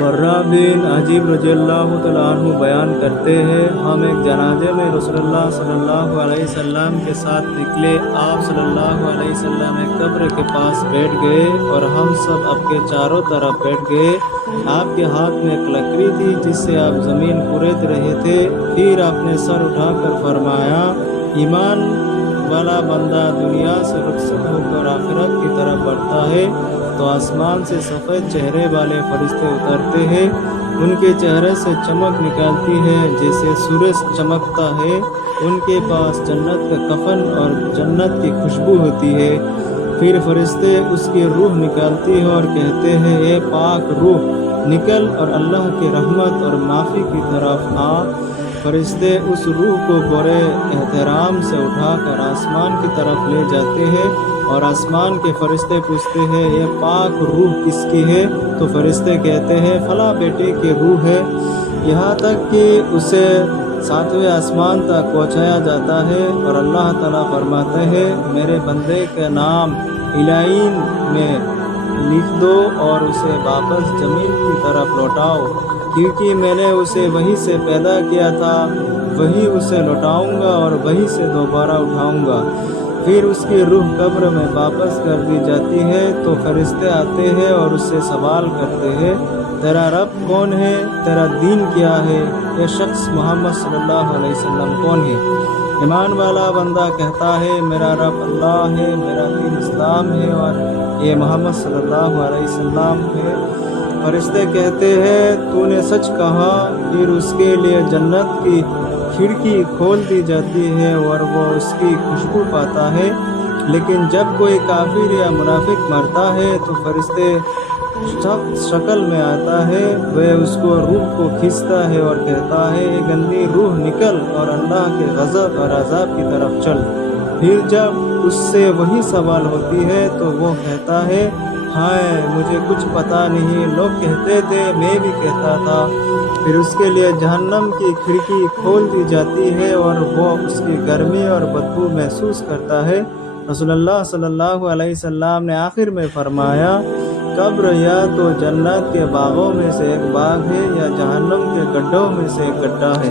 برہ بن عجیب رضی اللہ تعالیٰ عنہ بیان کرتے ہیں، ہم ایک جنازے میں رسول اللہ صلی اللہ علیہ وسلم کے ساتھ نکلے۔ آپ صلی اللہ علیہ وسلم ایک قبر کے پاس بیٹھ گئے اور ہم سب آپ کے چاروں طرف بیٹھ گئے۔ آپ کے ہاتھ میں ایک لکڑی تھی جس سے آپ زمین کھود رہے تھے۔ پھر آپ نے سر اٹھا کر فرمایا، ایمان والا بندہ دنیا سے رخصت ہو کر آخرت کی طرف بڑھتا ہے تو آسمان سے سفید چہرے والے فرشتے اترتے ہیں، ان کے چہرے سے چمک نکلتی ہے جیسے سورج چمکتا ہے، ان کے پاس جنت کا کفن اور جنت کی خوشبو ہوتی ہے۔ پھر فرشتے اس کی روح نکالتی ہے اور کہتے ہیں، اے پاک روح نکل اور اللہ کی رحمت اور معافی کی طرف آ۔ فرشتے اس روح کو بڑے احترام سے اٹھا کر آسمان کی طرف لے جاتے ہیں اور آسمان کے فرشتے پوچھتے ہیں، یہ پاک روح کس کی ہے؟ تو فرشتے کہتے ہیں، فلاں بیٹے کی روح ہے۔ یہاں تک کہ اسے 7ویں آسمان تک پہنچایا جاتا ہے اور اللہ تعالیٰ فرماتے ہیں، میرے بندے کا نام علائین میں لکھ دو اور اسے واپس زمین کی طرف لوٹاؤ، کیونکہ میں نے اسے وہیں سے پیدا کیا تھا، وہیں اسے لوٹاؤں گا اور وہیں سے دوبارہ اٹھاؤں گا۔ پھر اس کی روح قبر میں واپس کر دی جاتی ہے تو فرشتے آتے ہیں اور اس سے سوال کرتے ہیں، تیرا رب کون ہے؟ تیرا دین کیا ہے؟ یہ شخص محمد صلی اللہ علیہ وسلم کون ہے؟ ایمان والا بندہ کہتا ہے، میرا رب اللہ ہے، میرا دین اسلام ہے اور یہ محمد صلی اللہ علیہ وسلم ہے۔ فرشتے کہتے ہیں، تو نے سچ کہا۔ پھر اس کے لیے جنت کی کھڑکی کھول دی جاتی ہے اور وہ اس کی خوشبو پاتا ہے۔ لیکن جب کوئی کافر یا منافق مرتا ہے تو فرشتے شکل میں آتا ہے، وہ اس کو روح کو کھینچتا ہے اور کہتا ہے، اے گندی روح نکل اور اللہ کے غضب اور عذاب کی طرف چل۔ پھر جب اس سے وہی سوال ہوتی ہے تو وہ کہتا ہے، ہائے مجھے کچھ پتہ نہیں، لوگ کہتے تھے، میں بھی کہتا تھا۔ پھر اس کے لیے جہنم کی کھڑکی کھول دی جاتی ہے اور وہ اس کی گرمی اور بدبو محسوس کرتا ہے۔ رسول اللہ صلی اللہ علیہ وسلم نے آخر میں فرمایا، قبر یا تو جنت کے باغوں میں سے ایک باغ ہے یا جہنم کے گڈھوں میں سے ایک گڈھا ہے۔